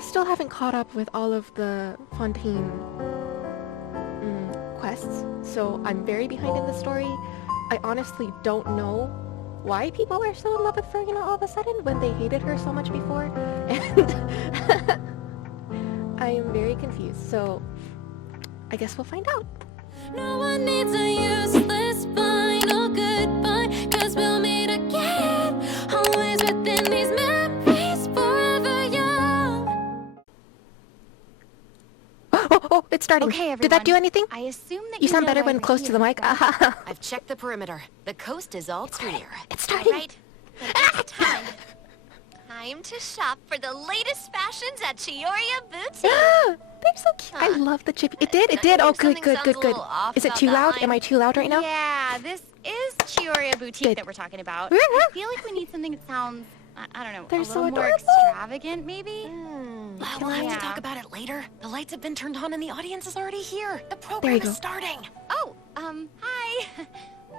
still haven't caught up with all of the Fontaine quests, so I'm very behind in the story. I honestly don't know why people are so in love with Fergana all of a sudden when they hated her so much before, and I am very confused, so I guess we'll find out. No one needs a useless final goodbye, 'cause we'll meet again, always within these memories, forever young. Oh, it's starting. Okay, everyone. Did that do anything? I assume that You sound know better why when we're close to the here, mic. right? I've checked the perimeter. The coast is all clear. It's starting. Right. Time. Time to shop for the latest fashions at Chioria Boutique. They're so cute. I love the chippy. It did. Oh, good. Is it too loud? Am I too loud right now? Yeah, this is Chioria Boutique Good. that we're talking about. Woo-hoo. I feel like we need something that sounds, I don't know, They're a so little more adorable. extravagant, maybe? We'll have Yeah. to talk about it later. The lights have been turned on and the audience is already here. The There program you go. is starting. Oh, hi.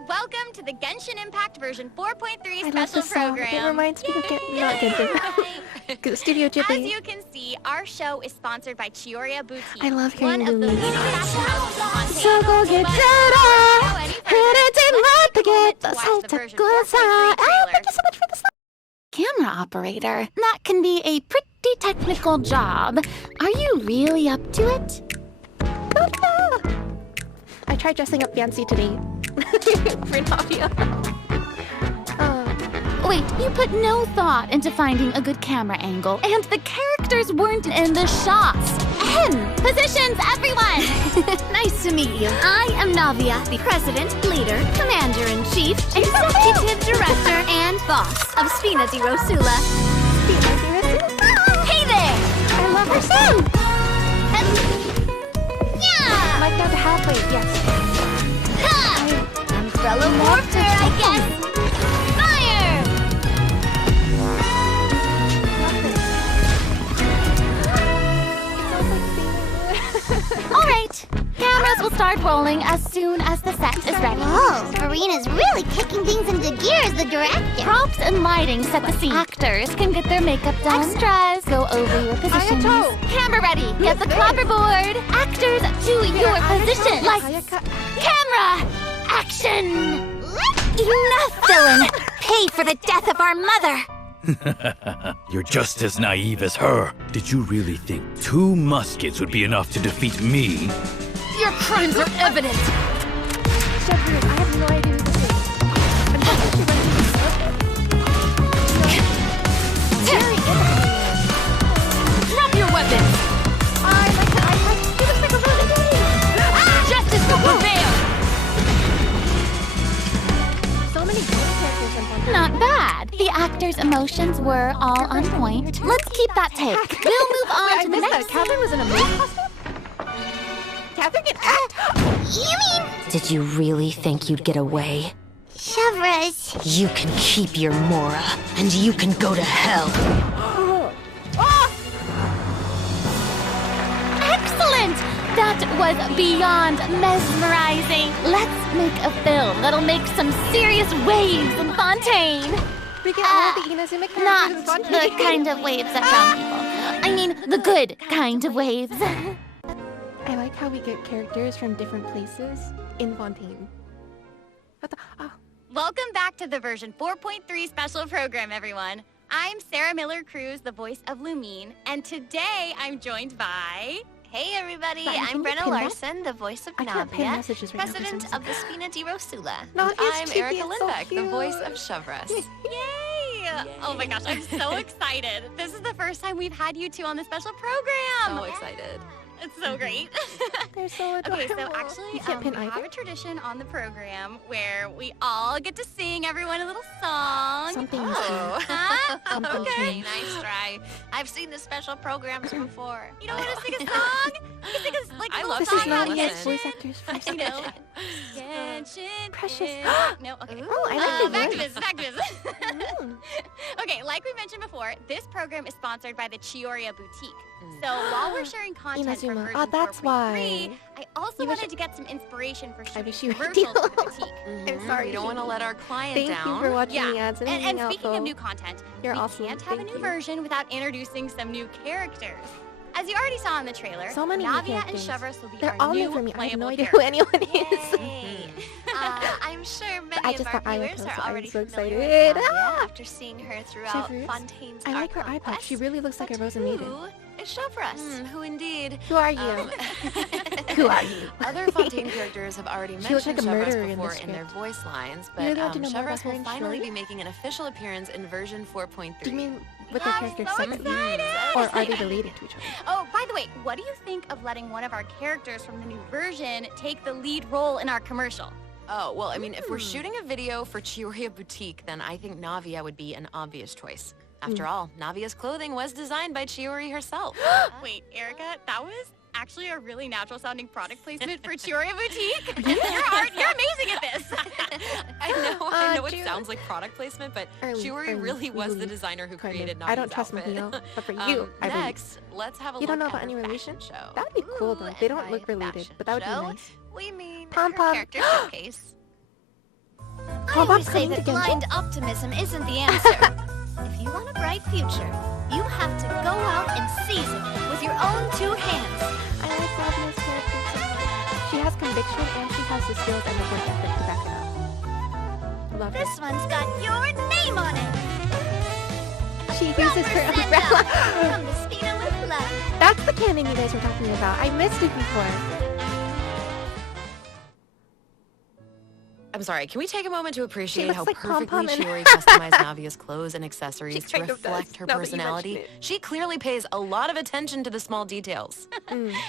Welcome to the Genshin Impact version 4.3 I love special this song. program. It reminds me of not Genshin. Studio As Ghibli. you can see, our show is sponsored by Chioria Boutique. I love hearing one of the Lumi's leading voice. fashion houses in Montana. So go get But better. before we go any further, Hit it in let's take a love moment to to get watch the the version good 4.3 side. trailer. Thank you so much for the song. Camera operator. That can be a pretty technical job. Are you really up to it? I tried dressing up fancy today for Navia. Wait, you put no thought into finding a good camera angle, and the characters weren't in the shots. Positions, everyone! Nice to meet you. I am Navia, the president, leader, commander-in-chief, executive director, and boss of Spina di Rosula. Hey there! I love her song. Yeah! Like that halfway, yes. Ha! I'm fellow morpher, I guess. Fire! All right, cameras will start rolling as soon as the set is ready. Whoa, Arena's really kicking things into gear as the director. Props and lighting set the scene. Actors can get their makeup done. Extras go over your positions. Camera ready. Get the clapperboard. Actors to your position. Lights. Camera. Action. Enough, villain! Pay for the death of our mother! You're just as naive as her. Did you really think 2 muskets would be enough to defeat me? Your crimes are evident. Shepard, I have no idea who this is. I'm just Drop your weapons. He looks like a really good. Justice will prevail. So many good characters in Fontaine. Not bad. The actors' emotions were all on point. Let's keep that take. We'll move on I to the missed that. next. Catherine was in a movie costume? Catherine can act? You mean Did you really think you'd get away? Shavras? You can keep your Mora, and you can go to hell. Excellent! That was beyond mesmerizing. Let's make a film that'll make some serious waves in Fontaine. We get all the Inazuma characters Not in Fontaine. the kind of waves that drown people. I mean, the good kind of waves. I like how we get characters from different places in Fontaine. What the? Oh, Welcome back to the version 4.3 special program, everyone. I'm Sarah Miller-Cruz, the voice of Lumine, and today I'm joined by... Hey everybody, Latten, can I'm you Brenna pin that? Larson, the voice of I can't pin Navia, messages right now for some president reason. of the Spina di Rosula. No, And it's I'm chibi, Erica it's so Lindbeck, the voice of cute. Shavras. Yay! Oh my gosh, I'm so excited. This is the first time we've had you two on the special program. So excited. It's so great. they're so adorable. Okay, so actually, You can't pin we have either? a tradition on the program where we all get to sing everyone a little song. Something is Oh. Huh? Something Okay. changed. Nice try. I've seen the special programs before. You don't want to sing a song? You can sing a, like, a I little love This song is singing. about Nadia's Genshin. voice actors from You know? mention Precious. is... No, okay. Oh, I like your back to voice. business, back to business. Okay, like we mentioned before, this program is sponsored by the Chioria Boutique. So while we're sharing content from Inazuma. version Oh, that's 4.3, why. I also You wish- wanted to get some inspiration for shooting wish you were commercials for the deal. boutique. I'm sorry. We don't want to let our client Thank down. you for watching Yeah, the ads and, and hanging out, speaking though. of new content, You're we awesome. can't have a Thank new you. version without introducing some new characters. As you already saw in the trailer, So many new Navia and characters. Shovers will be They're our all new new for me. I have no playable idea who characters. anyone is. Yay. I'm sure many I of just our thought I would viewers post are it. I'm already so familiar excited. with Navia Ah! after seeing her throughout Shovers. Fontaine's I like her Arc eye patch. She Conquest. really looks like a But Rosa Maiden. Who is Shovers? Who indeed? Who are you? Who are you? Other Fontaine characters have already She looks mentioned like a Chevres murderer in before this in their script. voice lines, You but really want to know more Chevres about her will in finally story? be making an official appearance in version 4.3. Do you mean with their I'm characters so separately? excited! Or are they related to each other? Oh, by the way, what do you think of letting one of our characters from the new version take the lead role in our commercial? Oh, well, I mean, if we're shooting a video for Chioria Boutique, then I think Navia would be an obvious choice. After all, Navia's clothing was designed by Chiori herself. Wait, Erica, that was actually a really natural sounding product placement for Chioria Boutique. You're amazing at this. I know it Julie. sounds like product placement, but Early, Chiori really was the early, designer who kind of. created Navia's I don't trust outfit. Miguel, but for you, I believe. Next, let's have a You look don't know at about her any relation? fashion show. That'd be cool though. They don't and look by related, fashion but that would be show, nice. We mean Pom her Pom. character showcase. I Pom always Pom's say coming that to Gentle? blind optimism isn't the answer. If you want a bright future, you have to go out and seize it with your own two hands. I like Navia's character so much. She has conviction and she has the skills and the work ethic to back it up. Love This one's got your name on it. it. She uses her Send umbrella. up from the Spina with love. That's the canon you guys were talking about. I missed it before. I'm sorry, can we take a moment to appreciate looks how like Pom perfectly Pom and- Chiori customized Navia's clothes and accessories She to kind of reflect does, her now that you personality? mention it. She clearly pays a lot of attention to the small details.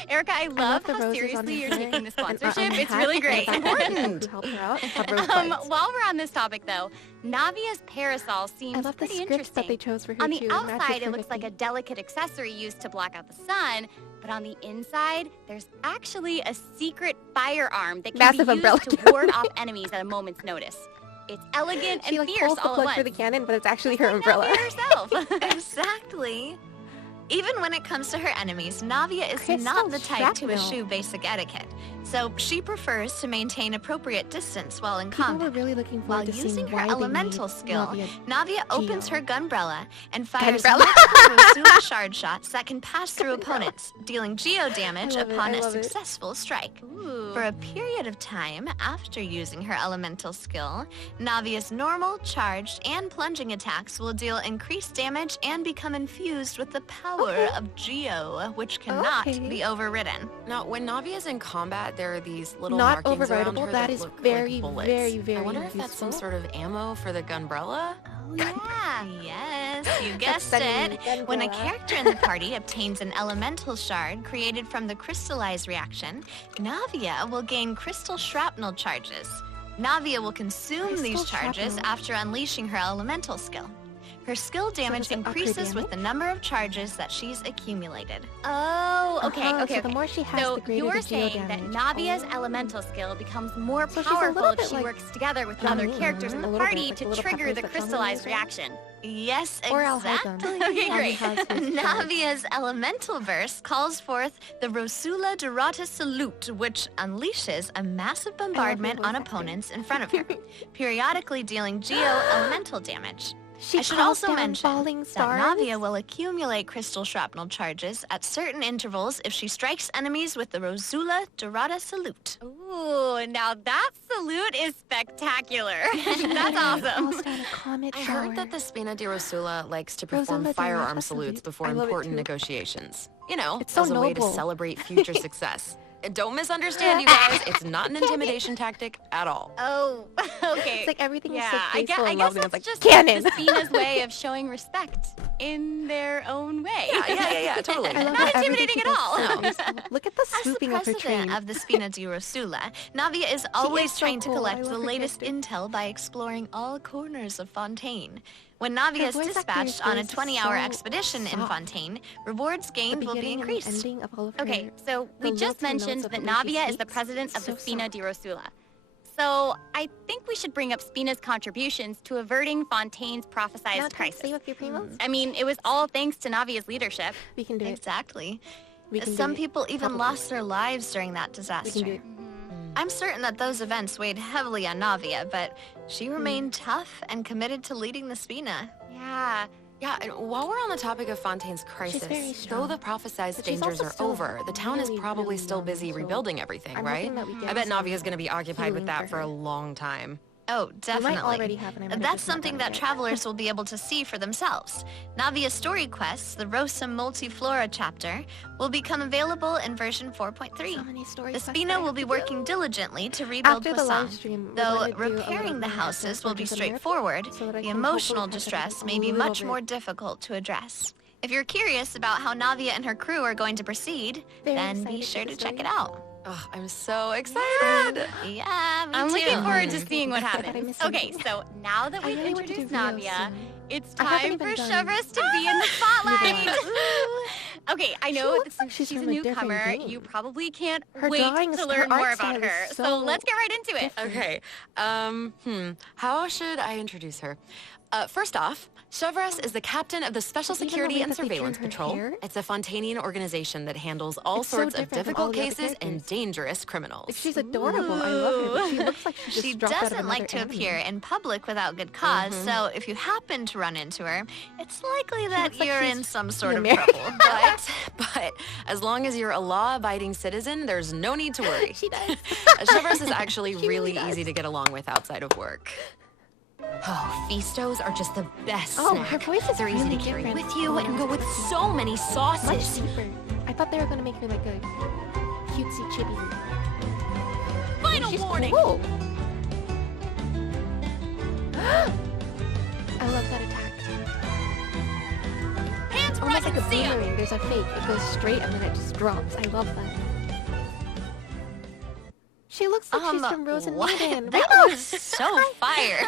Erica, I love the how roses on seriously her you're hair taking this and on sponsorship. her It's hat. really I great. love that who helped her out. Have rose buds. While we're on this topic, though, Navia's parasol I seems love the pretty script that they interesting. chose for her On the too. It matches outside, it looks like a perfectly. delicate accessory used to block out the sun, but on the inside, there's actually a secret firearm that can Massive be umbrella used to ward off enemies at a moment's notice. It's elegant She and like fierce pulls the all at plug once. for the cannon, but it's actually her Like umbrella. Navia herself. Exactly. Even when it comes to her enemies, Navia is Crystal not the type to shrapnel. eschew basic etiquette. So she prefers to maintain appropriate distance while in People were combat. really looking While forward to using seeing her why they elemental made skill, Navia Navia opens Geo. her gunbrella and fires Gunbrella? multiple Rosula shard shots that can pass through opponents, dealing geo damage love it, upon I a love it. successful strike. Ooh. For a period of time after using her elemental skill, Navia's normal, charged, and plunging attacks will deal increased damage and become infused with the power of Geo, which cannot Okay. be overridden. Now, when Navia's in combat, there are these little Not markings around overridable. her That that is look very, like bullets. very, very I wonder if that's some useful. sort of ammo for the gunbrella. Oh, yeah. Yes, you guessed sending it. When a Gunbrella. character in the party obtains an elemental shard created from the crystallize reaction, Navia will gain crystal shrapnel charges. Navia will consume Crystal these charges shrapnel. after unleashing her elemental skill. Her skill damage does it upgrade increases with damage? the number of charges that she's accumulated. Oh, okay, Uh-huh, okay, so okay. the more she has, So the greater you're the geo saying that damage. Navia's Oh. elemental skill becomes more So she's a powerful little if bit she like works together with Ron other Lee, characters in a the little bit, party like the to little trigger peppers the that Ron Lee crystallized is, right? reaction. Yes, Or I'll hide them. exactly. Okay, great. Has his shards. Navia's elemental verse calls forth the Rosula Dorata Salute, which unleashes a massive bombardment voice on acting. opponents in front of her, periodically dealing geo-elemental damage. She I should calls also down mention falling that stars. Navia will accumulate crystal shrapnel charges at certain intervals if she strikes enemies with the Rosula Dorata Salute. Ooh, now that salute is spectacular. That's awesome. Calls down a comet I shower. heard that the Spina di Rosula likes to Rosula perform di firearm Rosula salutes salute. before I love it important too. negotiations. You know, It's so as a way to noble. celebrate future success. And don't misunderstand, you guys. It's not an intimidation tactic at all. Oh, okay. It's like everything yeah, is so I guess, graceful I and guess lovely. that's It's just like canon. the Spina's way of showing respect in their own way. Yeah, totally. I love Not how everything intimidating she at does all. so graceful. Look at the As the swooping of her president train. of the Spina di Rosula, Navia is always so trying to cool. I collect love the her latest character. intel by exploring all corners of Fontaine. When Navia is voice actor's dispatched on a voice is 20-hour so expedition in soft. Fontaine, rewards The gained will be beginning and the increased. ending of all of her. Okay, so we the just notes and mentioned notes of that the way she Navia is the speaks, president of so the Spina soft. di Rosula. So I think we should bring up Spina's contributions to averting Fontaine's Now prophesized time to crisis. stay with your primos. I mean, it was all thanks to Navia's leadership. We can do it. Exactly. We can do Some it. people even Probably. lost their lives during that We disaster. can do it. I'm certain that those events weighed heavily on Navia, but she remained tough and committed to leading the Spina. Yeah. Yeah, and while we're on the topic of Fontaine's crisis, very though strong. the prophesized But she's dangers also are still over, the town is really, probably really still young, busy so rebuilding everything, I'm right? hoping that we get I bet some Navia's gonna be occupied with healing that for her. a long time. Oh, We definitely. might already have an That's something that travelers will be able to see for themselves. Navia's story quests, the Rosa Multiflora chapter, will become available in version 4.3. So many story The quests Spina that I will have be to working do. diligently to rebuild After the live Poisson. stream, we're Though gonna do a repairing little the bit houses will be of America, straightforward, so that I the can emotional hopefully catch up distress a may be little much bit. more difficult to address. If you're curious about how Navia and her crew are going to proceed, Very then be excited sure for to the check it story. out. Oh, I'm so excited! Yeah, me I'm too. looking forward to seeing what But I happens. miss Okay, something. so now that I we've really want to do introduced videos Navia, soon. it's I haven't time even for done- Chevrolet to be in the spotlight. Okay, I know looks that like since she's she's a from a different newcomer, game. you probably can't Her wait drawings, to her learn art more style about her. is So so let's get right into it. Okay, how should I introduce her? First off, Chevrolet is the captain of the Special Even the Security way and that they drew Surveillance her Patrol. hair? It's a Fontanian organization that handles all It's so sorts of different from all difficult the other cases and characters. dangerous criminals. Like, she's adorable. I love her, but she looks like she just She dropped out of doesn't like to another appear anime. in public without good because so if you happen to run into her, it's likely that looks like you're she's in some sort of American. trouble. But as long as you're a law-abiding citizen, there's no need to worry. She does. Chevrolet is actually She really really does. easy to get along with outside of work. Oh, Feastos are just the best Oh, snack. her voice is They're easy really to carry different with you when and I go was with expecting. so many Much sauces. deeper. I thought they were gonna make her like a cutesy chibi. Final She's warning. cool. I love that attack. Hands Almost right like a and see 'em. boomerang. There's a fake. It goes straight and then it just drops. I love that. She looks like she's from Rose and what? Maiden. That What? was so fire.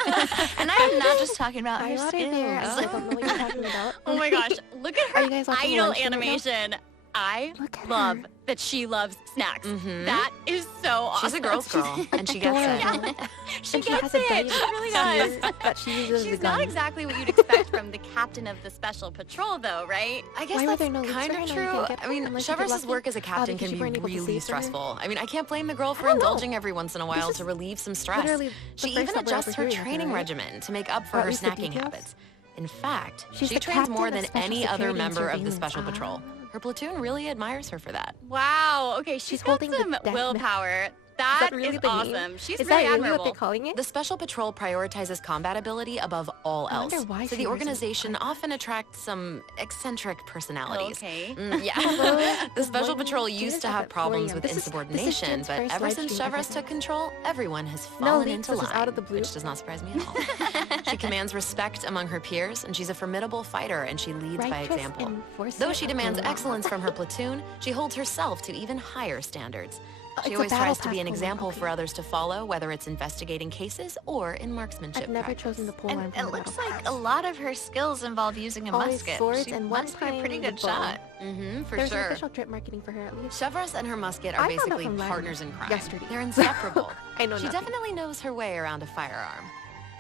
And I'm not just talking about her I got it there. I skills. don't know what you're talking about. Oh my gosh, look at Are her you guys watching idol live stream right now? animation. I Look at love her. that she loves snacks. Mhm. That is so awesome. She's a girl's girl, and she gets it. Adorable. She And she gets has a it. diamond She really does. spear that she uses as a She's gun. not exactly what you'd expect from the captain of the special patrol, though, right? I guess Why were that's there no leaks kind for her? of No, you true. can't get I mean, unless you get Chevrolet's lucky. work as a captain because can you be weren't able to really save for her. stressful. I mean, I can't blame the girl for I don't know. indulging every once in a while This to is relieve some stress. literally the She first even that we're ever adjusts her hearing of her, training right? regimen to make up for Or at her least the snacking details? habits. In fact, She's she the trains more captain than of Special any other Security and member of the Surveillance. Special Patrol. Her platoon really admires her for that. Wow. Okay, she's got holding the some death willpower. Is That that really is the name? awesome. She's Is really that really admirable. what they're calling it? The Special Patrol prioritizes combat ability above all I else. wonder why So she the wears a organization pipe. often attracts some eccentric personalities. Okay. Yeah. Hello? The Special One Patrol student used to at have that problems 4 with a.m. This is insubordination, Jen's but first ever live since stream ever. Chevrolet took control, everyone has No fallen leaks, into this is line, out of the blue. which does not surprise me at all. She commands respect among her peers, and she's a formidable fighter, and she leads by Righteous example. enforcer Though she demands of the law. excellence from her platoon, she holds herself to even higher standards. It's She a always battle tries to be pass an pole, example okay. for others to follow, whether it's investigating cases or in marksmanship I've never practice. chosen the pole line And from it the looks battle like pass. a lot of her skills involve using a Always musket. swords She and one must be a time pretty the good bow. shot. Mm-hmm, for There's sure. official drip marketing for her at least. Chevrolet and her musket I are found out basically from Latten partners in crime. yesterday. They're inseparable. I know She nothing. definitely knows her way around a firearm.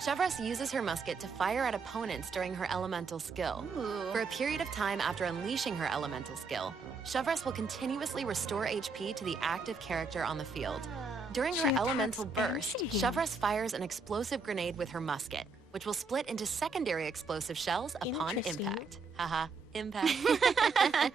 Chevrolet uses her musket to fire at opponents during her elemental skill. For a period of time after unleashing her elemental skill, Chevrolet will continuously restore HP to the active character on the field. During She her attacks elemental and burst, she heals. Chevrolet fires an explosive grenade with her musket, which will split into secondary explosive shells upon Interesting. impact. Haha, impact.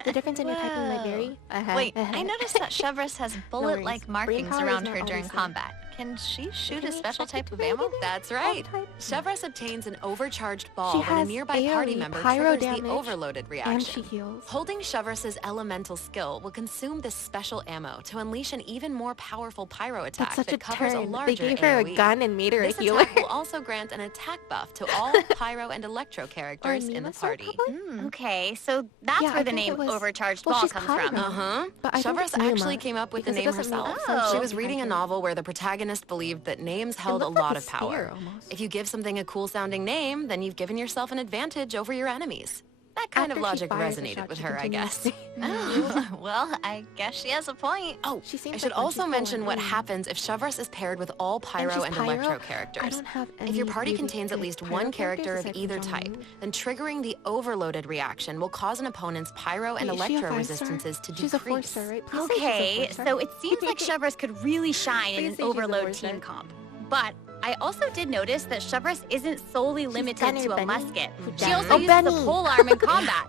The difference in your typing might vary. Wait, I noticed that Chevrolet has bullet-like Brain markings power is around not her during always there. combat. Can she shoot Can a we special check type it of ammo? maybe? That's right. type? Chevrolet obtains an overcharged ball She when a has nearby party AoE, member pyro triggers the damage, overloaded reaction. and she heals. Holding Chevrolet's elemental skill will consume this special ammo to unleash an even more powerful pyro attack That's such that a covers a turn. They larger gave her AoE. a gun and made her This a healer. attack will also grant an attack buff to all pyro and electro characters in the Nemesis, party. probably? Okay, so that's Yeah, where I the think name it was- overcharged well, ball she's comes Pyro. from. Uh-huh. But I think Chevrolet it's Numa, actually came up with the because it name doesn't herself. make sense She to was be reading a Pyro. novel where the protagonist believed that names held a looked like lot a of power. spear, almost. If you give something a cool sounding name, then you've given yourself an advantage over your enemies. That kind of After she logic fires a resonated shot, with she her, I continues guess. to- Oh, well, I guess she has a point. Oh, She seems I should like one also she's mention going, what happens if Chevreuse is paired with all Pyro she's and Pyro? Electro I characters. don't have If your any party really contains at good least Pyro one character characters of aside from either John type, Woo. then triggering the overloaded reaction will cause an opponent's Pyro and Wait, is she a Electro 5-star? resistances to She's a decrease. 4-star, right? Please say she's a Okay, 4-star. so it seems like Chevreuse could really shine in Please an say she's a overload 4-star. team comp. But I also did notice that Chevreuse isn't solely limited Benny, to a Benny. musket. She Benny. also Oh, uses Benny. the pole arm in combat.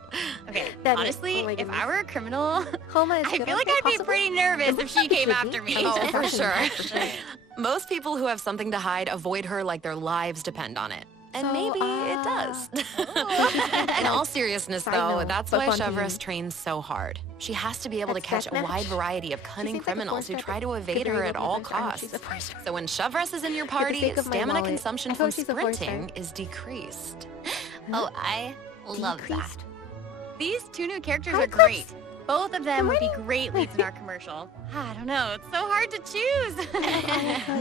Okay, Benny. honestly, Oh my if goodness. I were a criminal, Homa is I good feel on like it, I'd be possibly? pretty nervous if she came after me. Oh, for Definitely, sure. for sure. Most people who have something to hide avoid her like their lives depend on it. And So, maybe it does. In all seriousness, Side though, note, that's but why fun Chevreuse team. trains so hard. She has to be able to That's catch a deathmatch. wide variety of cunning seems like a criminals who 4-star, try to but evade could her very at well be all a 5-star. I hope she's costs. a 4-star. So when Chevreuse is in your the party, sake of my stamina wallet, consumption I from hope she's a 4-star. sprinting is decreased. Oh, I love that. Decreased. These two new characters Hi, are Clips. great. Both of them would be great leads in our commercial. I don't know, it's so hard to choose.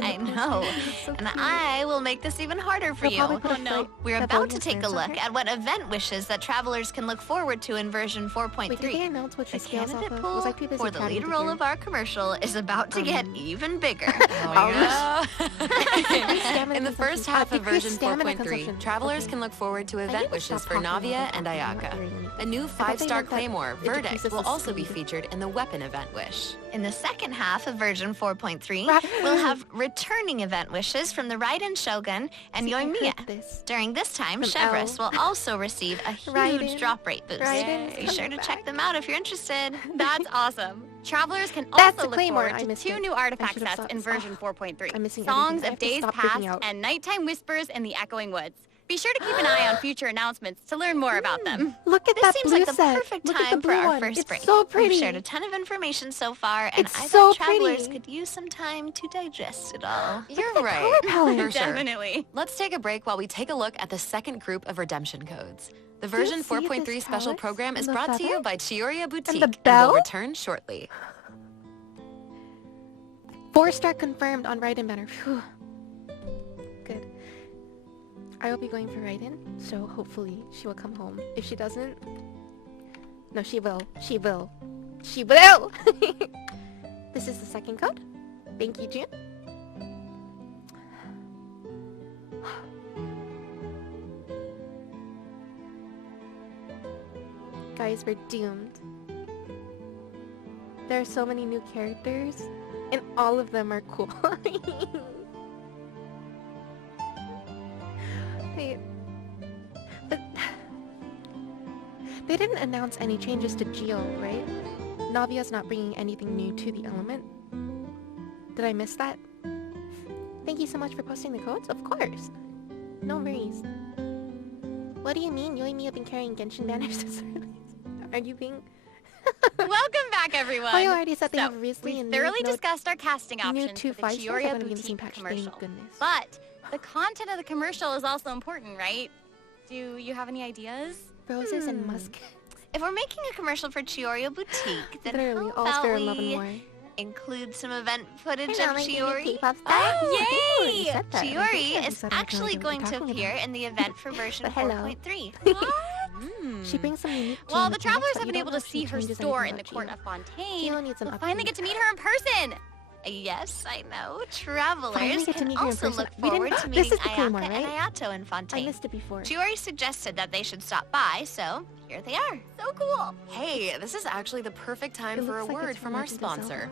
I know. So And cute. I will make this even harder for They'll probably you. put a Oh, no. flight- We're a about voting to take a stance on look her. at what event wishes that travelers can look forward to in version Wait, did they 4.3. announce what she The scales off candidate of? pool Was I too busy for the chatting lead to role hear? of our commercial is about to get even bigger. Oh, Stamina In the consumption. first half of decreased version stamina 4.3, consumption. travelers Okay. can look forward to I event need to wishes stop for talking about Navia that. and I'm not Ayaka. hearing anything. A new I thought they 5-star meant that Claymore, it Verdict, decreases will the also be speed. featured in the weapon event wish. In the second half of version 4.3, Right. we'll have returning event wishes from the Raiden Shogun and See, I heard Yoimiya. this. During this time, From Chevreuse L. will also receive a huge Raiden. drop rate boost. Raiden's Be coming sure to check back. them out if you're interested. That's awesome. Travelers can That's also a look Claymore. forward I to missed 2 it. new I artifact should've sets saw in this. version Oh, 4.3. I'm missing Songs everything. I of have to Days stop Past freaking out. and Nighttime Whispers in the Echoing Woods. Be sure to keep an eye on future announcements to learn more about them. Look at This that seems blue like the set. perfect Look at the time for blue our one. first It's break. so pretty. We've shared a ton of information so far, and It's I so bet travelers pretty. could use some time to digest it all. You're Color right. palette. For sure. Definitely. Let's take a break while we take a look at the second group of redemption codes. The version see this 4.3 special palette? program is The brought to you feather? by Chiyoria Boutique the and bell? will return shortly. 4-star confirmed on Raiden banner. Phew. Good. I will be going for Raiden, so hopefully she will come home. If she doesn't... No, she will. She will. She will! This is the second code. Thank you, June. Guys, we're doomed. There are so many new characters, and all of them are cool. But they didn't announce any changes to Geo, right? Navia's not bringing anything new to the element. Did I miss that? Thank you so much for posting the codes. Of course. No worries. What do you mean? Yoimiya have been carrying Genshin banners since early. Are you being... Welcome back, everyone. Oh, you already said they So, have recently we've and thoroughly new discussed our casting new options two for the 5-stars. I'm Chiyoria gonna be in the same Boutique patch. Thank commercial. goodness. But the content of the commercial is also important, right? Do you have any ideas? Roses and musk. If we're making a commercial for Chiyoria Boutique, then Literally, how all about fair and love and we more. include some event footage Hey, of now, like, you Chiori? K-pop star? Oh, I think you already yay! said that. I think you Chiori already is said it. I don't actually know what going you're to talking appear about. in the event for version But hello. 4.3. She brings some unique Well, the changes, travelers but have you been don't able know to if she see her changes store anything in the about court Geo. of Fontaine. Geo needs an We'll finally update. get to meet her in person. Yes, I know. Finally Travelers get to can meet her in also person. look We didn't- forward to this meeting is the Claymore, Ayaka and right? Ayato in I Fontaine. missed it before. Chiori suggested that they should stop by, so here they are. So cool. Hey, this is actually the perfect time It for a looks like word it's from our Legend of Zelda. sponsor.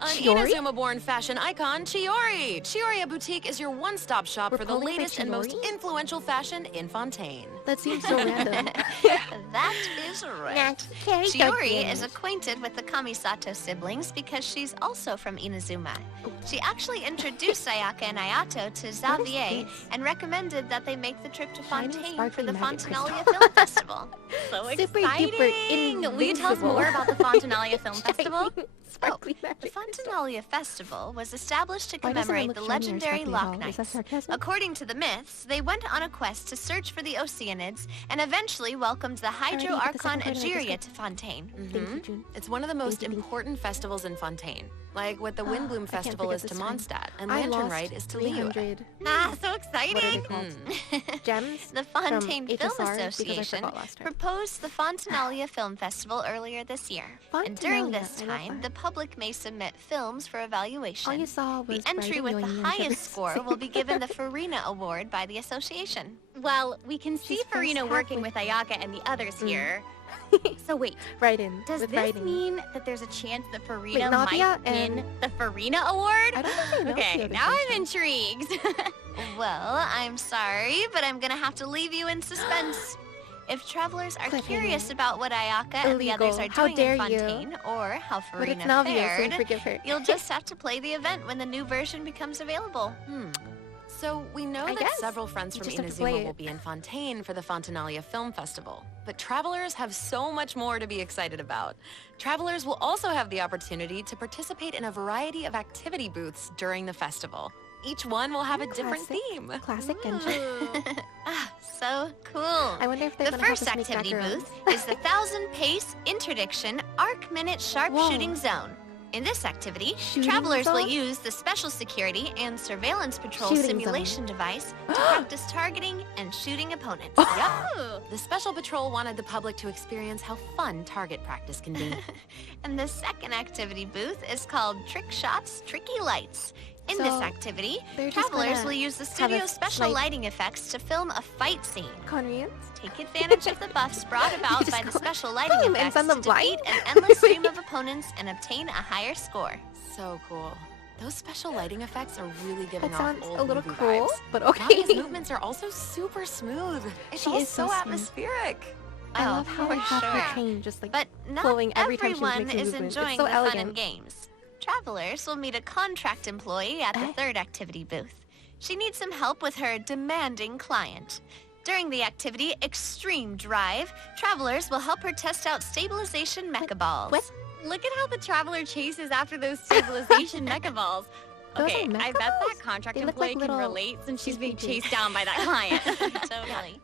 An Chiori? Inazuma-born fashion icon, Chiori! Chiyoria Boutique is your one-stop shop We're for the calling her latest and most Chiori? influential fashion in Fontaine. That seems so random. That is right. Chiori Chiori is acquainted with the Kamisato siblings because she's also from Inazuma. She actually introduced Sayaka and Ayato to Xavier this? and recommended that they make the trip to Shiny, Fontaine for sparkly the magic Fontanalia crystal. Film Festival. So Super exciting. duper Will you tell us invincible. more about the Fontanalia Film Festival? Sparkly The magic crystal. Fontanalia Festival was established to Why doesn't it commemorate look the shiny or legendary sparkly at Loch all? Is that Knights. sarcasm? According to the myths, they went on a quest to search for the Ocean arachnids and eventually welcomed the already Hydro got the second Archon part of my Egeria Discord. to Fontaine. Thank you, June. It's one of the most Thank you. important festivals in Fontaine, like what the I Windbloom can't Festival forget is to this time. Mondstadt, and I Lantern lost Rite is to Liyue. 300. Ah, so What are they exciting. called? Gems? The from Fontaine Film HSR, because I Association forgot last time. proposed the Fontanalia Film Festival earlier this year. And during Fontanalia, this I love time, that. the public may submit films for evaluation. All you saw was The entry Bride with of the Yoyi and highest Trevor's score will be given the Farina Award by the association. Well, we can see She's first Farina half working with- with Ayaka and the others here. So wait, Right in. does with this writing. mean that there's a chance that Farina Navia might win and- the Farina Award? I don't think I know the Okay, other now I'm person. intrigued. Well, I'm sorry, but I'm gonna have to leave you in suspense. If travelers are Cliffhanger. curious about what Ayaka and the others Illegal. are How doing dare in you. Fontaine, or how But it's Farina Navia, so we fared, forgive her. you'll just have to play the event when the new version becomes available. So we know I that guess. several friends You from just have to play Inazuma it. will be in Fontaine for the Fontanalia Film Festival. But travelers have so much more to be excited about. Travelers will also have the opportunity to participate in a variety of activity booths during the festival. Each one will have a different Classic. theme. Classic Genshin. So cool. I wonder if they're The gonna have first us make that activity girl. booth is the 1,000 Pace Interdiction Arc Minute Sharpshooting Zone. In this activity, Shooting travelers will zone? use the Special Security and Surveillance Patrol Shooting simulation device to practice targeting and shooting opponents. Yep. The Special Patrol wanted the public to experience how fun target practice can be. And the second activity booth is called Trick Shots Tricky Lights. In this So, activity, they're just travelers gonna will use the have studio's us, special like- lighting effects to film a fight scene. Conrians? Take advantage of the buffs brought about Just by the go, special lighting boom, and effects send to them blind? defeat an endless stream of opponents and obtain a higher score. So cool. Those special lighting effects are really giving That off sounds old a little movie cruel, vibes. but Navia's okay. movements are also super smooth. It's She all is so so smooth. atmospheric. I Oh, love how for they have sure. her train just like But not flowing every time she everyone makes a is movement. It's enjoying so the fun and elegant. games. Travelers will meet a contract employee at the Eh? third activity booth. She needs some help with her demanding client. During the activity Extreme Drive, travelers will help her test out stabilization mecha balls. what? Look at how the traveler chases after those stabilization mecha balls. Those Okay, are I mecha bet balls? that contract They look employee like can little relate since she's being CPGs. chased down by that client. Totally.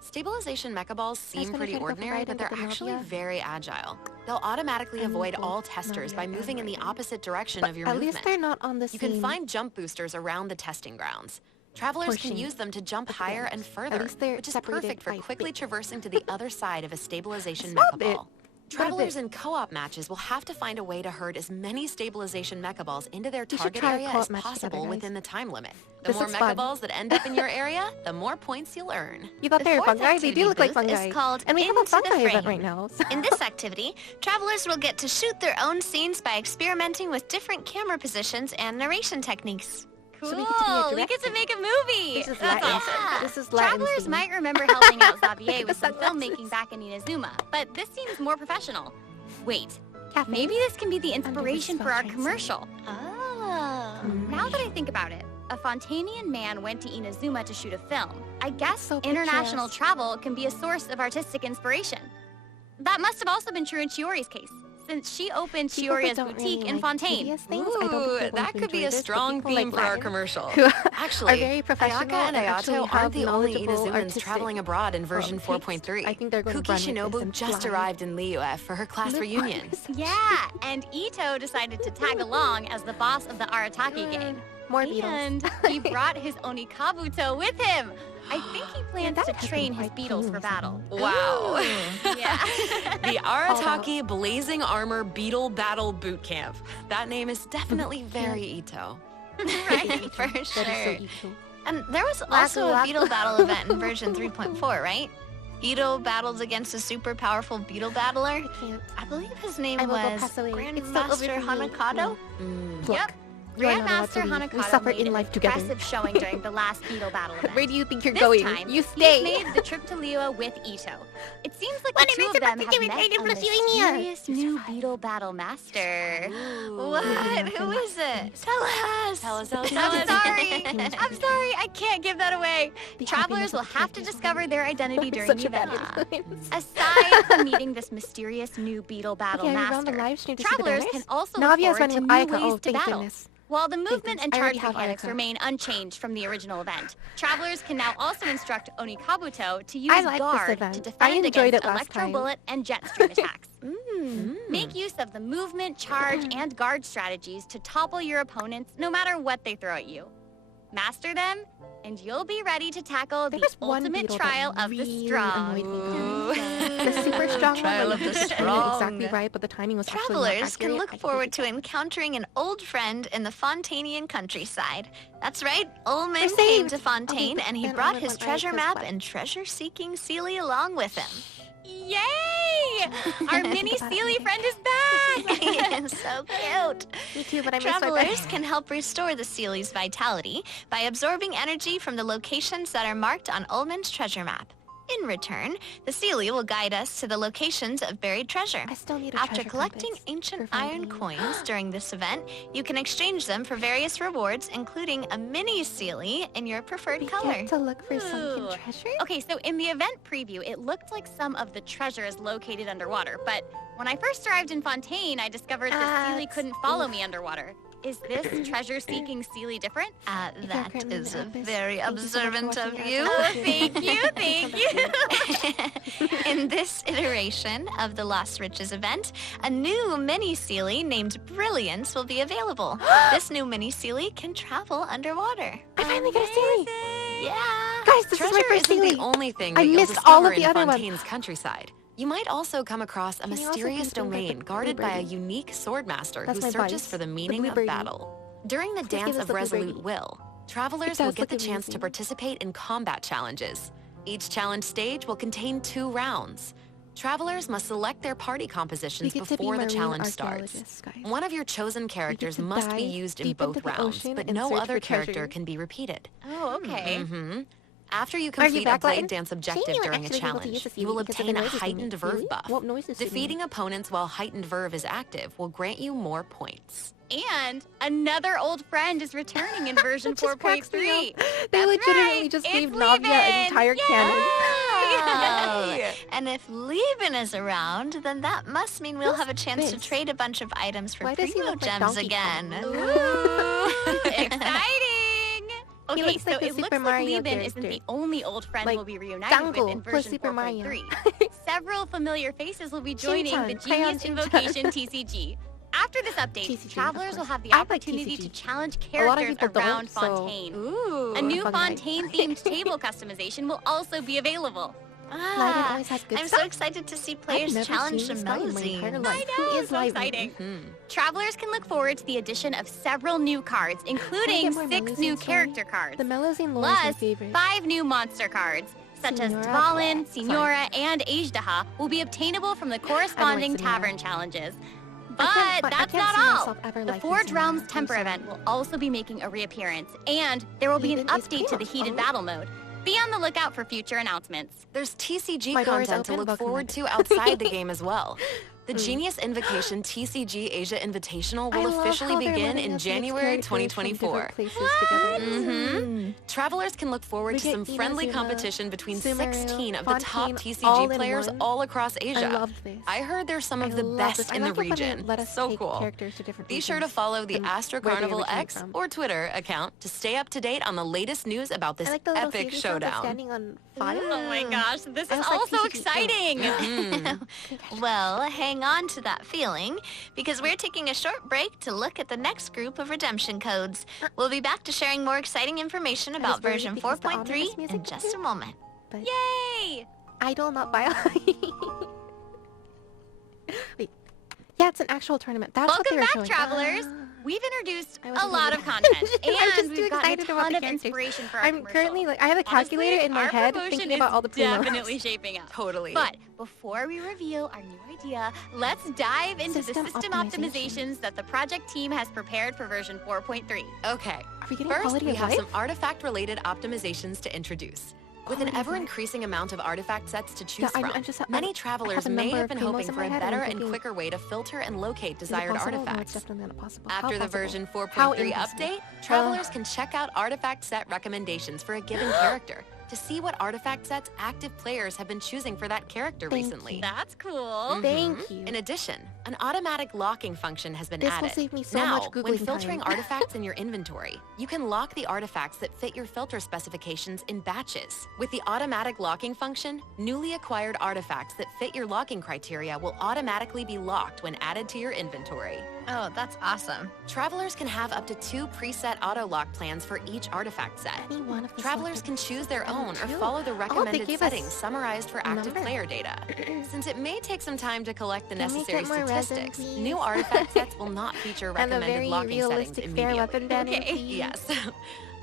Stabilization mecha balls seem gonna pretty try to go for ordinary, Raiden but they're with the actually Navia. very agile. They'll automatically And avoid both all testers Navia by and moving in the Raiden. opposite direction But of your at movement. least they're not on the You same can find jump boosters around the testing grounds. Travelers portion can use them to jump of the higher games. and At further, least they're which is separated perfect for by quickly bit. traversing to the other side of a stabilization Small mecha bit. ball. But a Travelers bit. in co-op matches will have to find a way to herd as many stabilization mecha balls into their We should target try a area co-op as match together, possible guys. within the time limit. The This more looks mecha fun. balls that end up in your area, the more points you'll earn. You thought The they were fourth fungi? They activity do look like booth is fungi. called And we have a Into the fungi event Frame. right now. so- In this activity, travelers will get to shoot their own scenes by experimenting with different camera positions and narration techniques. Cool. So we get to be a we get to make a movie. This is That's Latin. awesome. This is Latin. Travelers theme. might remember helping out Xavier with The some sunglasses. filmmaking back in Inazuma, but this seems more professional. Wait, Cafe? maybe this can be the Under the inspiration for spell our train commercial. Oh. Now that I think about it, a Fontanian man went to Inazuma to shoot a film. I guess So international picturesque. travel can be a source of artistic inspiration. That must have also been true in Chiori's case, since she opened People that Chiori's don't boutique really in like Fontaine. hideous things, I don't think they're going that to could be enjoy a this, but strong people theme like for our Latin, commercial. who Actually, are very professional Ayaka and actually Ayato have aren't the only knowledgeable Inazumans artistic, traveling abroad in version takes. 4.3. I think they're going to Kuki run with this Shinobu and just fly. arrived in Liyue for her class reunion. Yeah, and Ito decided to tag along as the boss of the Arataki gang. More beetles. And he brought his Onikabuto with him. I think he plans that to has train been his quite beetles for clean battle. Wow. Yeah. The Arataki Blazing Armor Beetle Battle Boot Camp. That name is definitely very Ito. Right, for That is so sure. Ito. And there was Laku, also a laku. beetle battle event in version 3.4, right? Ito battled against a super powerful beetle battler. Can't. I believe his name I will go was pass away. It's still over Grandmaster for me. Hanakado. Look, Yep. you are not allowed Grandmaster to leave. Hanakado We suffered made in an life together. impressive showing during the last Beetle battle event. Where do you think you're This going? time, You he's stay. made the trip to Liyue with Ito. It seems like What the am two I of them supposed to have do with met Raiden a plus Yuenia? mysterious new Beetle battle master. What? Who is it? Tell us. Tell us, tell us, I'm sorry. I'm sorry. I can't give that away. The Travelers happiness will of have to champions. discover their identity during Such the a bad event. influence. Aside from meeting this mysterious new Beetle battle Okay, are we on master, the live stream to see the travelers banners? can also look Navia's forward running to with new Ayaka. ways Oh, to thank battle. goodness. While the movement thanks. and I already charge have mechanics Ayaka. remain unchanged from the original event, travelers can now also instruct Onikabuto to use I like this Guard event. to I defend enjoyed against it last Electro time. Bullet and Jet Stream attacks. Make use of the movement, charge, and guard strategies to topple your opponents no matter what they throw at you. Master them, and you'll be ready to tackle There the was one ultimate beetle trial that of the really strong. annoyed me. The super strong Trial one, of the like, you strong. exactly right, but the timing was actually not Travelers can accurate. look I hated forward to that. encountering an old friend in the Fontanian countryside. That's right, Ullman We're came saved. to Fontaine Okay, and he then brought Ullman his went treasure right map this way. and treasure-seeking Sealy along with him. Yay! Our mini Sealy friend is back! So cute. Me too, but I missed my Travelers best. can help restore the Sealy's vitality by absorbing energy from the locations that are marked on Ullman's treasure map. In return, the Sealy will guide us to the locations of buried treasure. I still need a After treasure collecting compass ancient for iron finding- coins during this event, you can exchange them for various rewards, including a mini Sealy in your preferred We color. get to look for sunken Ooh. treasure? Okay, so in the event preview, it looked like some of the treasure is located underwater, but when I first arrived in Fontaine, I discovered the Sealy That's- couldn't follow me underwater. Is this treasure-seeking Sealy different? If you're That currently in is the abyss, very thank you so much for observant of watching you. our Oh, episode. thank you, In this iteration of the Lost Riches event, a new mini Sealy named Brilliance will be available. This new mini Sealy can travel underwater. I finally got a Sealy! Yeah. Guys, this is Treasure my first isn't Sealy! the only thing I that you'll missed all discover of the in other ones. Fontaine's countryside. You might also come across a Can you also mysterious please don't get domain the guarded by a blueberry? unique swordmaster That's who my searches vice. for the The meaning of blueberry. battle. During the Please give Dance us of the Resolute blueberry. Will, travelers It will does get the look chance to amazing. participate in combat challenges. Each challenge stage will contain 2 rounds. Travelers must select their party We compositions get to be before the marine challenge starts. archaeologists, guys. One of your chosen characters to must be dive used in deep both into the rounds, ocean but and no search other for character treasure. can be repeated. Oh, okay. After you Are you complete a back, Blade Latten? Dance Shame objective you during a actually able to challenge, use the you will Sealy because of the obtain a noises we heightened made. verve Really? buff. What noises did we Defeating make? opponents while heightened verve is active will grant you more points. And another old friend is returning in version That just cracks me 4.3. up. They That's legitimately right, just it's gave Navia an Levin! entire cannon. Oh. And if Lieben is around, then that must mean we'll Who's have a chance to this? trade a bunch of items for Why does he primo look like gems Donkey again. Kong? Ooh, exciting! He Okay, looks so like the it looks Super like Mario Lieben isn't character. the only old friend Like we'll be reunited Dangle with in plus version Super Mario. 4.3. Several familiar faces will be joining the Shin-chan, Crayon Genius Shin-chan. Invocation TCG. After this update, TCG, of travelers will course. have the I like opportunity TCG. to challenge A lot of characters people around don't, so- Fontaine. Ooh. A new fun night. Fontaine-themed table customization will also be available. Liven always has good I'm stuff. so excited to see I've players never challenge seen the this guy in my entire Melazine. life. I Who know, is so Liven? exciting. Travelers can look forward to the addition of several new cards, including more 6 Melazine new story? character cards. The Melazine lore is my Plus, favorite. 5 new monster cards, such as Signora? Dvalin, Sorry. Signora, and Ajdaha, will be obtainable from the corresponding Signora. tavern challenges. I But can't that's see not all. myself ever The liking Forge Signora. Realms I'm Temper sorry. event will also be making a reappearance, and there will be an Even is update to the Primo. heated Oh. battle mode. Be on the lookout for future announcements. There's TCG My door is content to open, look welcome forward back. to outside the game as well. The Genius Invocation TCG Asia Invitational I will love officially how they're begin letting in us mix January characters from 2024. different places together. Mm-hmm. Travelers can look forward We to get some friendly Inazuma, competition between Sumeru, 16 of the top Fontaine, TCG all in players one. all across Asia. I loved this. I heard they're some of I the love best this. I in the like it when they region. let us So take cool. characters to different Be sure to regions follow the and Astro where they Carnival originate X from. or Twitter account to stay up to date on the latest news about this I like the little epic Suzy sound of showdown. standing on fire. Oh my gosh, this I is was like, also TCG, exciting! Mm. Well, hang on to that feeling, because we're taking a short break to look at the next group of redemption codes. We'll be back to sharing more exciting information was about worried version because the 4.3 ominous music in just a too. moment. But Yay! I will not buy. Wait. Yeah, it's an actual tournament. That's what they Welcome were back, showing. travelers! Ah. We've introduced I wasn't a lot ready. of content, I'm just and too we've gotten a excited about ton the of characters. inspiration for our I'm commercial. currently like I have a calculator Honestly, in my our head promotion thinking about is all the promos. definitely shaping up. Totally. But before we reveal our new idea, let's dive into System the system optimization. optimizations that the project team has prepared for version 4.3. Okay. Are we getting First, quality we of have life? some artifact-related optimizations to introduce. With an Quality of life. ever-increasing amount of artifact sets to choose I'm from, just- many I travelers have a may number have of been primos hoping in for my a head, and better I'm and thinking, quicker way to filter and locate Is it desired possible? No, it's artifacts. definitely not possible. How After the possible? version How 4.3 impossible? update, travelers can check out artifact set recommendations for a given character to see what artifact sets active players have been choosing for that character Thank recently. you. That's cool. Thank you. In addition, An automatic locking function has been This will added. save me so now, much when Googling filtering time. artifacts in your inventory, you can lock the artifacts that fit your filter specifications in batches. With the automatic locking function, newly acquired artifacts that fit your locking criteria will automatically be locked when added to your inventory. Oh, that's awesome. Travelers can have up to 2 preset auto-lock plans for each artifact set. Any one of the Travelers selected- can choose their Oh, own or two. follow the Oh, they recommended gave us settings summarized for active number. player data. Since it may take some time to collect the Can we necessary get more resin, statistics, please? new artifact sets will not feature And a recommended very locking settings realistic fair immediately. weapon banner, Okay. please. Yes.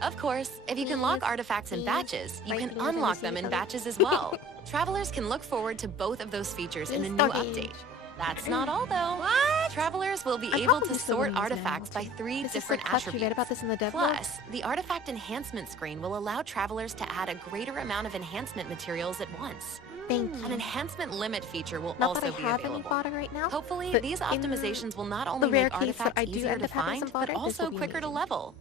Of course, if you can lock Please, artifacts in please. batches, you Right, can you were gonna unlock say them in something. batches as well. Travelers can look forward to both of those features in the new update. That's not all though. What? Travelers will be I able probably to still sort wouldn't use it artifacts by now. 3 This is different so clutch. You read attributes. about this in the dev notes? Plus, the artifact enhancement screen will allow travelers to add a greater amount of enhancement materials at once. Thank An you. enhancement limit feature will Not that also I be have any available. fodder right now. Hopefully, but these in optimizations will not only rare make case that artifacts I do easier end to up having find, some but fodder, this also will be quicker to amazing. level.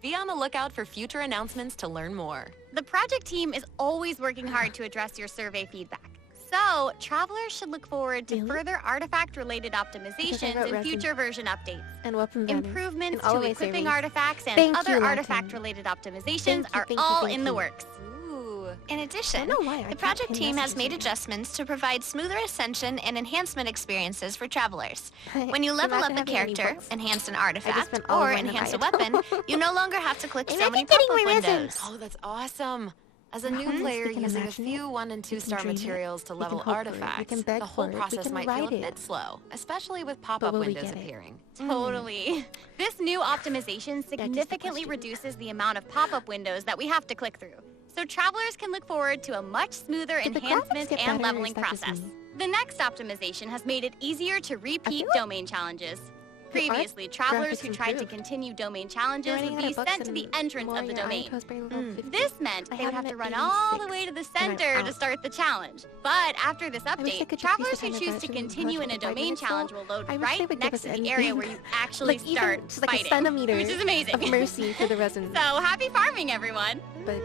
Be on the lookout for future announcements to learn more. The project team is always working hard to address your survey feedback. So, travelers should look forward to Really? further artifact-related optimizations wrote and resin. future version updates. And weapon banners. Improvements in all to of my equipping surveys. artifacts and Thank other you, Latten. artifact-related optimizations Thank you, are thank you, all thank in the you. works. Ooh. In addition, I don't know why I the can't project pin team has messages made anymore. adjustments to provide smoother ascension and enhancement experiences for travelers. When you level Imagine up a having any character, books. enhance an artifact, spent all of or mine to enhance a buy it. weapon, you no longer have to click so Imagine many getting pop-up my resin. windows. Oh, that's awesome. As a new Yes, player we can using a imagine few it. 1- and We can 2-star dream it. materials to We level can hope for it. We artifacts, can beg the whole for it. We process can might write feel a it. bit slow, especially with pop-up will we windows get it? appearing. Totally. This new optimization significantly question. reduces the amount of pop-up windows that we have to click through. So travelers can look forward to a much smoother Did the graphics enhancement get and better, or leveling is that just process. me? The next optimization has made it easier to repeat like domain challenges. the art Previously, travelers graphics who tried to improved. continue domain challenges You're would running out be of books sent to the and entrance of the Warrior domain. Itos by level 50. This meant I they would have have them to at run all the 86, way to the and I'm center to out. start the challenge. But after this wish I update, could just travelers use the who timer choose to version continue in a 105 domain minutes though. challenge will load I wish they right would give next us to the anything. area where you actually Like even start just like fighting, a centimeter which is amazing. of mercy for the resin. So happy farming, everyone! But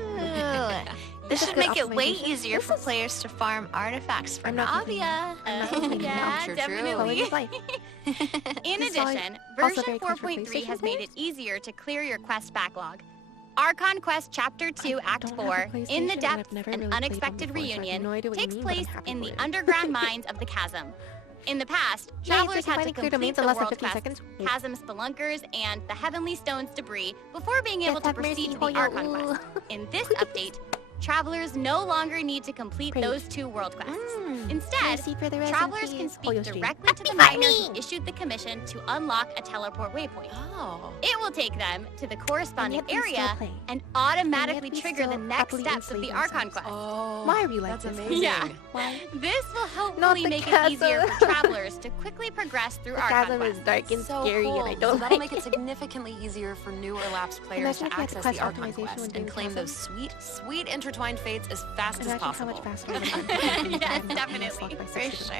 This This is should good make it way optimization. easier This for is- players to farm artifacts for I'm not complaining. Navia. I'm not complaining. Yeah, True, true. definitely. Quality of life. In This is always addition, also version very close for 4.3 has PlayStation made it players. easier to clear your quest backlog. Archon Quest Chapter 2 I Act don't 4, have a In the PlayStation, and I've Depths, never an really played one unexpected before, so I have reunion, no idea what you takes mean, but I'm place happy in for the it. underground mines of the chasm. In the past, Yay, travelers so had to combining clear complete domains the in less than world 15 quest, seconds. Chasm Spelunkers, and the Heavenly Stones debris before being able Death to have mercy, proceed to the Hoyo. Archon Quest. In this update, travelers no longer need to complete Great. those 2 world quests. Mm. Instead, Mercy for the resin, travelers can please. speak Hoyo stream. directly to the Happy miner farming! who issued the commission to unlock a teleport waypoint. Oh. It will take them to the corresponding And yet we still area play. and automatically And yet we trigger the still next happily steps of enslave the Archon ourselves. quest. Oh. Why are we like That's this? amazing. Yeah. Why? This will hopefully the make it easier chasm. for travelers to quickly progress through The Archon chasm is quests. dark and So scary, cool. and I So don't that'll like make it it. significantly easier for new or lapsed players Imagine to if you had to access quest the Archon optimization quest when and doing claim chasm. those sweet, sweet intertwined fates as fast as Imagine possible. how much faster it would Yes, be. definitely. For sure.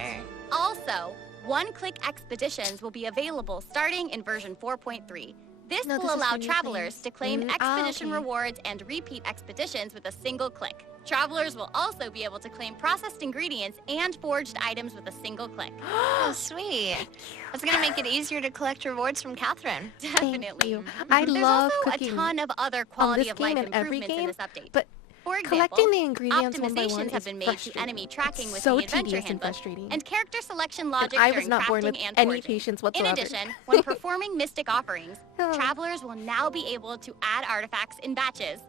Also, one-click expeditions will be available starting in version 4.3. This No, will this is allow for new travelers players. to claim expedition okay. rewards and repeat expeditions with a single click. Travelers will also be able to claim processed ingredients and forged items with a single click. Oh, sweet. That's gonna make it easier to collect rewards from Catherine. Definitely. you. I There's love also cooking a ton of other on quality this of life game and every improvements in game, this update. but For example, collecting the ingredients one by one optimizations have is been made to frustrating. enemy tracking It's with so the Adventure tedious and Handbook, frustrating. and character selection And logic I was during not born crafting with and any forging. patience In whatsoever. addition, when performing mystic offerings, Oh. travelers will now be able to add artifacts in batches.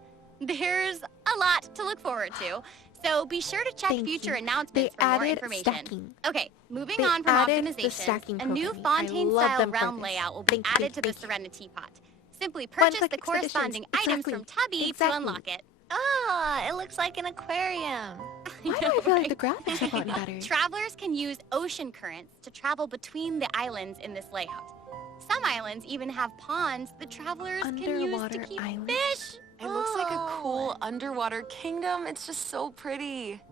There's a lot to look forward to, so be sure to check Thank future you. announcements They for more added information. stacking. Okay, moving They on from added the optimizations, stacking a new programming. I love Fontaine-style them for realm this. layout will be Thank you, added to the thank you. Serenity Pot. Simply One purchase click the expeditions. corresponding items Exactly. from Tubby Exactly. to unlock it. Ah, it looks like an aquarium. Why do I feel like the graphics have gotten better? Travelers can use ocean currents to travel between the islands in this layout. Some islands even have ponds that travelers can use to Underwater keep islands? fish. It looks like a Oh. cool underwater kingdom. It's just so pretty.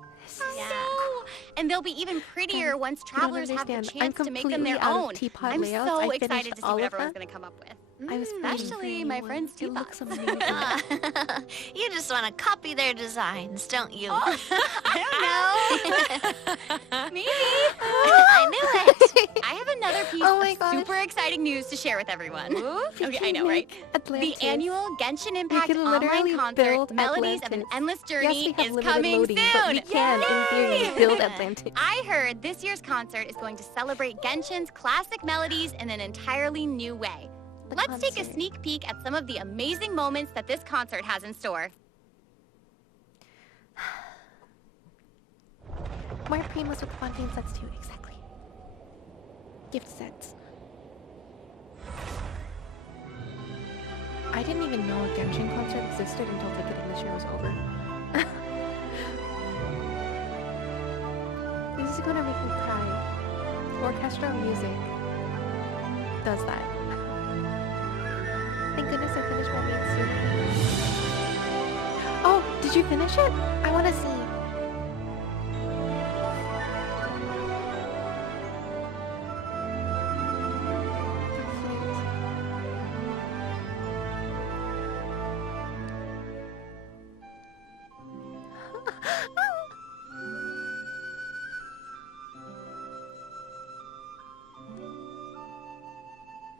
I know. And they'll be even prettier once you don't travelers have the understand. I'm chance to make them their completely out of own. teapot I'm layouts. so I excited finished to see all what of everyone's them. going to come up with. I was waiting for Especially my anyone. friend's It looks teapots. amazing. You just want to copy their designs, don't you? I don't know. Maybe. I knew it. I have another piece Oh my of gosh. super exciting news to share with everyone. Okay, I know, right? Atlantis. The annual Genshin Impact can literally online concert, build Melodies of an Atlantis. Endless Yes, Journey, we have is limited coming loading, soon. but we can, in theory, Yay! build Atlantis. I heard this year's concert is going to celebrate Genshin's classic melodies in an entirely new way. The Let's take a concert. sneak peek at some of the amazing moments that this concert has in store. More primos with Fontaine sets too, exactly. Gift sets. I didn't even know a Genshin concert existed until ticketing this year was over. This is gonna make me cry. Orchestral music does that. Thank goodness I finished my main suit. Oh, did you finish it? I wanna see.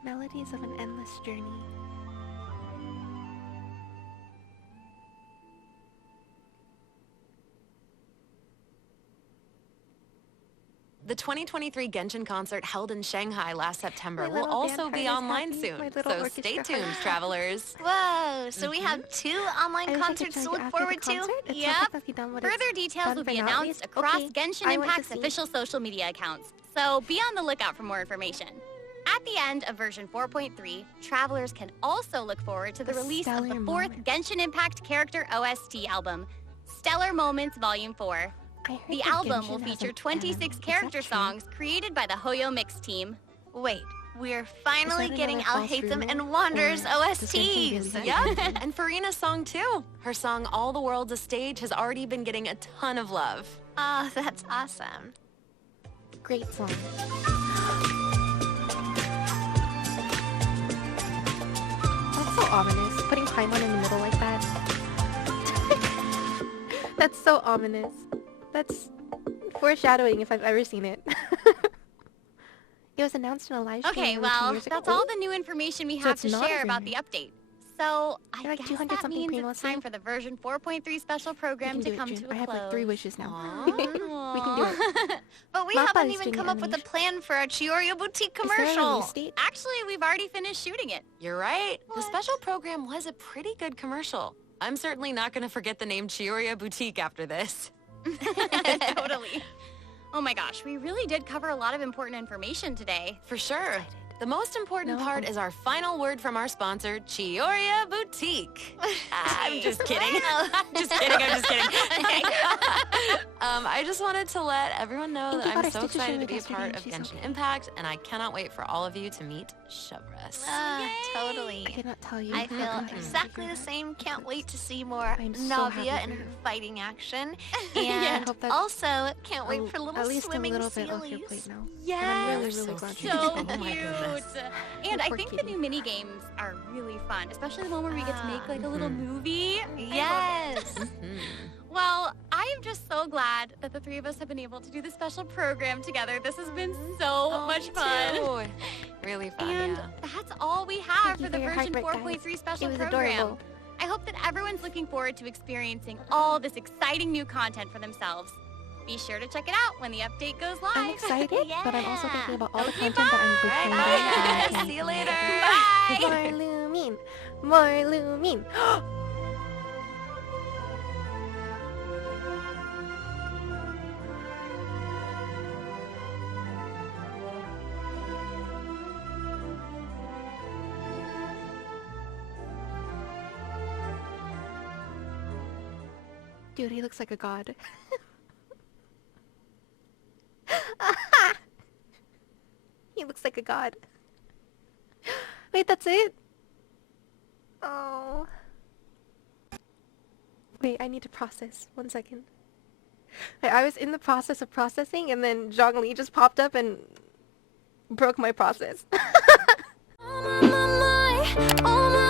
Melodies of an endless journey. The 2023 Genshin concert held in Shanghai last September My will little also vampire be is online happy. soon. My little So orchestra. stay tuned, travelers. Whoa, so we have 2 online I wish I could concerts tell to you look after the forward to? concert. It's not Yep. technically done, but it's Further details done will for be now at announced least. across Okay, Genshin I went to Impact's see. official social media accounts, so be on the lookout for more information. At the end of version 4.3, travelers can also look forward to the The release of the stellar 4th moments. Genshin Impact character OST album, Stellar Moments Volume 4. I heard The that album Genshin will has feature an 26 M. Is that character true? songs created by the Hoyo Mix team. Wait, we're finally Is that getting another I'll false Hate Them rumor? and Wander's Or does Genshin really OSTs. have Yep, and Farina's song too. Her song All the World's a Stage has already been getting a ton of love. Oh, that's awesome. Great song. That's so ominous. Putting Paimon in the middle like that. That's so ominous. That's foreshadowing if I've ever seen it. It was announced in a live stream Okay, over 2 well, years ago. that's all the new information we have it's to not a share about rumor. the update. So, I There are like guess 200 that something means primos it's time now. for the version 4.3 special program We to can do come it, to June. a I have close. like 3 wishes now. Aw. We can do it. But we Mappa haven't is even doing come up with a animation. plan for our Chiorya Boutique Is there a commercial. release date? Actually, we've already finished shooting it. You're right. The special program was a pretty good commercial. I'm certainly not going to forget the name Chiorya Boutique after this. Totally. Oh my gosh, we really did cover a lot of important information today. For sure. The most important No. part is our final word from our sponsor, Chiorya Boutique. I'm just kidding. I'm just kidding. I just wanted to let everyone know Thank that you, I'm God, so our stitches excited to really be a tested part me. of She's Genshin okay. Impact, and I cannot wait for all of you to meet Chevres. Totally. I cannot tell you. I feel Mhm. exactly the same. Can't wait to see more I'm so Navia happy and for her you. fighting action. I And hope that's also, can't wait for at little least swimming a little bit off your sealies. plate now. Yes, And I'm really, so really glad cute. you so Oh my cute. goodness. And I Poor think the kitty. new mini games are really fun, especially the one where we get to make like a little movie. I love it. Yes. Well, I am just so glad that the 3 of us have been able to do this special program together. This has been so much fun. Too. Really fun, And yeah. that's all we have Thank you for the for your version heartbreak, 4.3 guys. special It was program. adorable. I hope that everyone's looking forward to experiencing all this exciting new content for themselves. Be sure to check it out when the update goes live. I'm excited, but I'm also thinking about all the Okay, content that I'm Bye, recording. guys. See you later. Bye. More Lumin! More Lumin! Dude, he looks like a god. He looks like a god. Wait, that's it? Oh. Wait, I need to process. 1 second. Wait, I was in the process of processing, and then Zhongli just popped up and broke my process. My All my